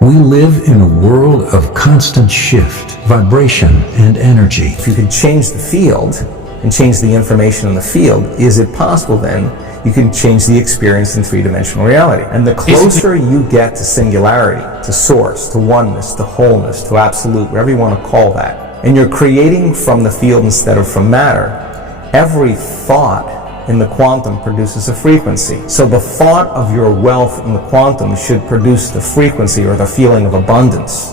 We live in a world of constant shift, vibration, and energy. If you could change the field and change the information in the field, is it possible then you can change the experience in three-dimensional reality? And the closer you get to singularity, to source, to oneness, to wholeness, to absolute, whatever you want to call that, and you're creating from the field instead of from matter, every thought in the quantum produces a frequency. So the thought of your wealth in the quantum should produce the frequency or the feeling of abundance.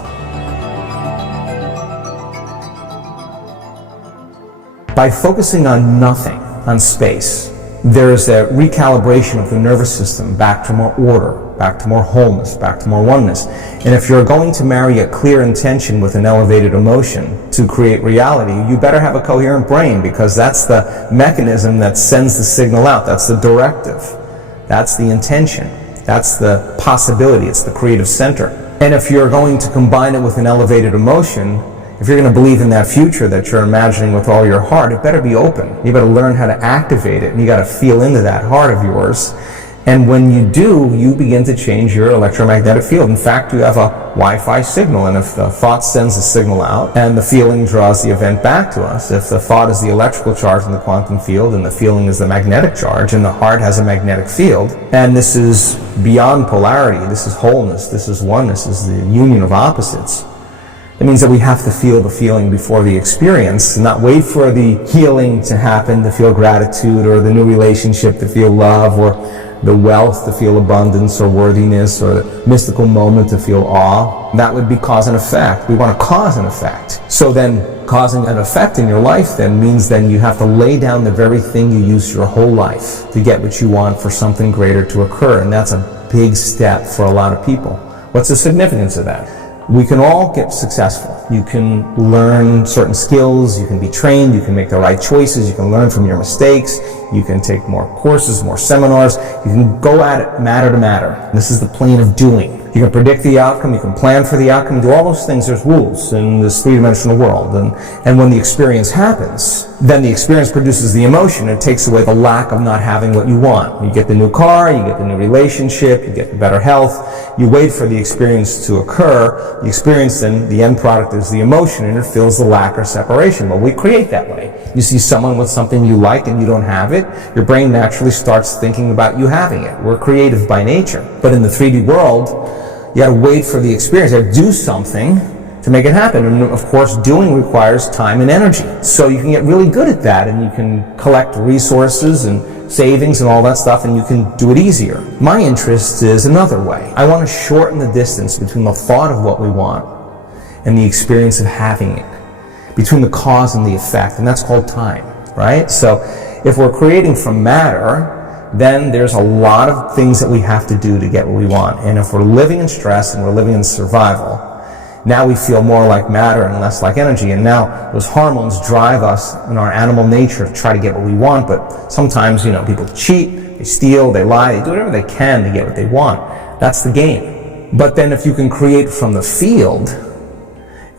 By focusing on nothing, on space, there is a recalibration of the nervous system back to more order, back to more wholeness, back to more oneness. And if you're going to marry a clear intention with an elevated emotion to create reality, you better have a coherent brain, because that's the mechanism that sends the signal out. That's the directive. That's the intention. That's the possibility. It's the creative center. And if you're going to combine it with an elevated emotion, if you're going to believe in that future that you're imagining with all your heart, it better be open. You better learn how to activate it, and you got to feel into that heart of yours. And when you do, you begin to change your electromagnetic field. In fact, you have a Wi-Fi signal, and if the thought sends a signal out and the feeling draws the event back to us, if the thought is the electrical charge in the quantum field and the feeling is the magnetic charge, and the heart has a magnetic field, and this is beyond polarity, this is wholeness, this is oneness, this is the union of opposites. It means that we have to feel the feeling before the experience, and not wait for the healing to happen to feel gratitude, or the new relationship to feel love, or the wealth to feel abundance or worthiness, or the mystical moment to feel awe. That would be cause and effect. We want to cause and effect. So then causing an effect in your life then means then you have to lay down the very thing you use your whole life to get what you want for something greater to occur. And that's a big step for a lot of people. What's the significance of that? We can all get successful. You can learn certain skills, you can be trained, you can make the right choices, you can learn from your mistakes, you can take more courses, more seminars, you can go at it matter to matter. This is the plane of doing. You can predict the outcome, you can plan for the outcome, do all those things. There's rules in this three-dimensional world. And when the experience happens, then the experience produces the emotion. It takes away the lack of not having what you want. You get the new car, you get the new relationship, you get the better health. You wait for the experience to occur. The experience, then, the end product is the emotion, and it fills the lack or separation. But we create that way. You see someone with something you like and you don't have it, your brain naturally starts thinking about you having it. We're creative by nature. But in the 3D world, you gotta wait for the experience. You gotta do something to make it happen. And of course, doing requires time and energy. So you can get really good at that, and you can collect resources and savings and all that stuff, and you can do it easier. My interest is another way. I want to shorten the distance between the thought of what we want and the experience of having it, between the cause and the effect, and that's called time, right? So if we're creating from matter, then there's a lot of things that we have to do to get what we want. And if we're living in stress and we're living in survival, now we feel more like matter and less like energy. And now those hormones drive us in our animal nature to try to get what we want. But sometimes, people cheat, they steal, they lie, they do whatever they can to get what they want. That's the game. But then if you can create from the field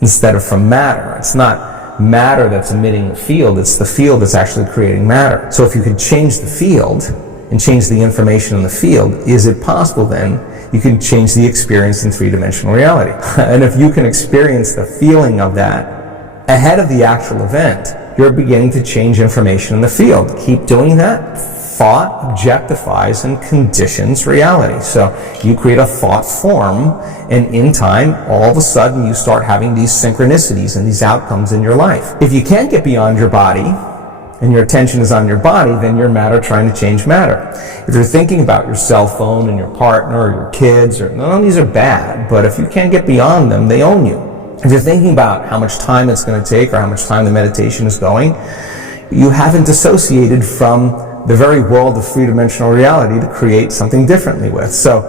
instead of from matter, it's not matter that's emitting the field, it's the field that's actually creating matter. So if you could change the field and change the information in the field, is it possible then you can change the experience in three-dimensional reality? And if you can experience the feeling of that ahead of the actual event, you're beginning to change information in the field. Keep doing that. Thought objectifies and conditions reality. So you create a thought form, and in time, all of a sudden, you start having these synchronicities and these outcomes in your life. If you can't get beyond your body, and your attention is on your body, then you're matter trying to change matter. If you're thinking about your cell phone and your partner or your kids, none of these are bad, but if you can't get beyond them, they own you. If you're thinking about how much time it's going to take or how much time the meditation is going, you haven't dissociated from the very world of three-dimensional reality to create something differently with. So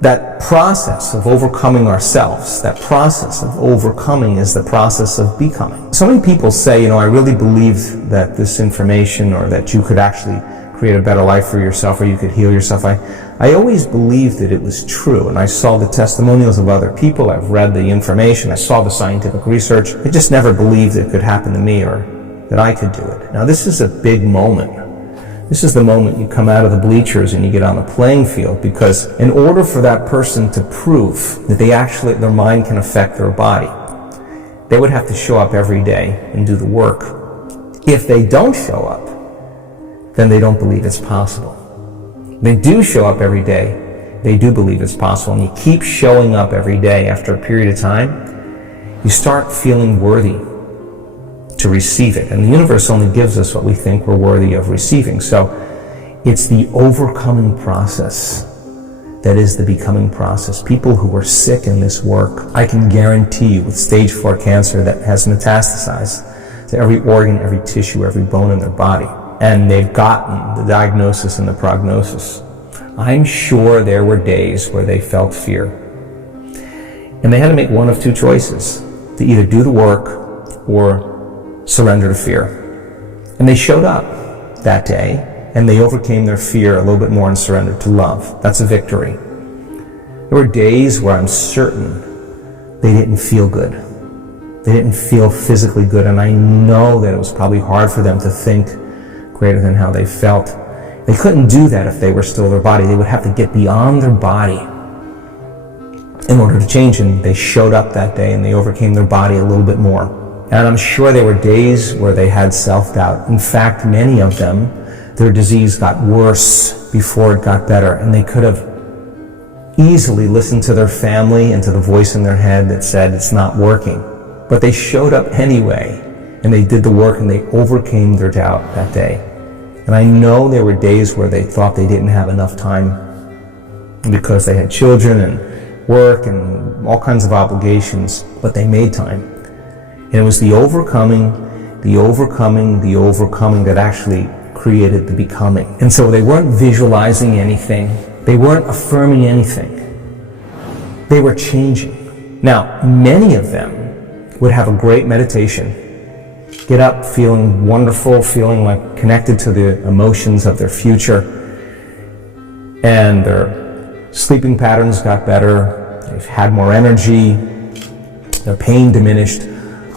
that process of overcoming ourselves, that process of overcoming is the process of becoming. So many people say, I really believe that this information, or that you could actually create a better life for yourself, or you could heal yourself. I always believed that it was true, and I saw the testimonials of other people, I've read the information, I saw the scientific research. I just never believed it could happen to me, or that I could do it. Now this is a big moment. This is the moment you come out of the bleachers and you get on the playing field, because in order for that person to prove that their mind can affect their body, they would have to show up every day and do the work. If they don't show up, then they don't believe it's possible. They do show up every day, they do believe it's possible, and you keep showing up every day. After a period of time, you start feeling worthy to receive it. And the universe only gives us what we think we're worthy of receiving. So it's the overcoming process that is the becoming process. People who are sick in this work, I can guarantee you, with stage 4 cancer that has metastasized to every organ, every tissue, every bone in their body, and they've gotten the diagnosis and the prognosis, I'm sure there were days where they felt fear. And they had to make one of two choices: to either do the work or surrender to fear. And they showed up that day, and they overcame their fear a little bit more and surrendered to love. That's a victory. There were days where I'm certain they didn't feel good. They didn't feel physically good, and I know that it was probably hard for them to think greater than how they felt. They couldn't do that if they were still their body. They would have to get beyond their body in order to change, and they showed up that day and they overcame their body a little bit more. And I'm sure there were days where they had self-doubt. In fact, many of them, their disease got worse before it got better, and they could have easily listened to their family and to the voice in their head that said it's not working. But they showed up anyway, and they did the work, and they overcame their doubt that day. And I know there were days where they thought they didn't have enough time because they had children and work and all kinds of obligations, but they made time. And it was the overcoming that actually created the becoming. And so they weren't visualizing anything. They weren't affirming anything. They were changing. Now, many of them would have a great meditation, get up feeling wonderful, feeling like connected to the emotions of their future, and their sleeping patterns got better, they've had more energy, their pain diminished,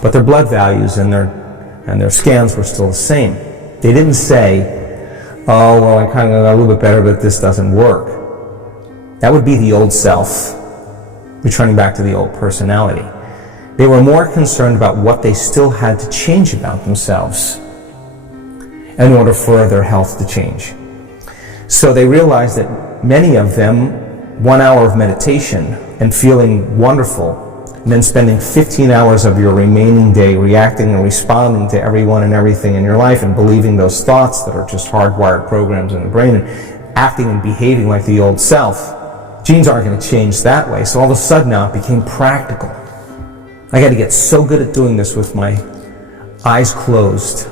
but their blood values and their scans were still the same. They didn't say, oh, well, I kind of got a little bit better, but this doesn't work. That would be the old self, returning back to the old personality. They were more concerned about what they still had to change about themselves in order for their health to change. So they realized that many of them, 1 hour of meditation and feeling wonderful, and then spending 15 hours of your remaining day reacting and responding to everyone and everything in your life and believing those thoughts that are just hardwired programs in the brain and acting and behaving like the old self. Genes aren't going to change that way. So all of a sudden now it became practical. I got to get so good at doing this with my eyes closed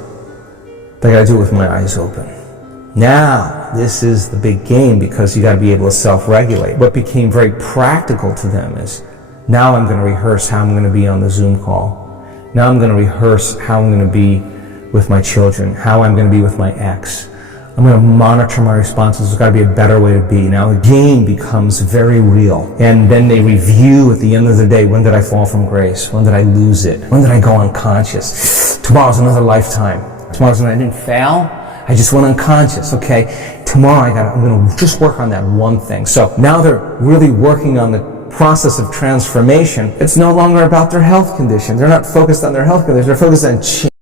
that I got to do it with my eyes open. Now, this is the big game, because you got to be able to self-regulate. What became very practical to them is, now I'm going to rehearse how I'm going to be on the Zoom call. Now I'm going to rehearse how I'm going to be with my children, how I'm going to be with my ex. I'm going to monitor my responses. There's got to be a better way to be. Now the game becomes very real. And then they review at the end of the day, when did I fall from grace? When did I lose it? When did I go unconscious? Tomorrow's another lifetime. Tomorrow's when I didn't fail. I just went unconscious. Okay, tomorrow I'm going to just work on that one thing. So now they're really working on the process of transformation. It's no longer about their health condition. They're not focused on their health condition. They're focused on change.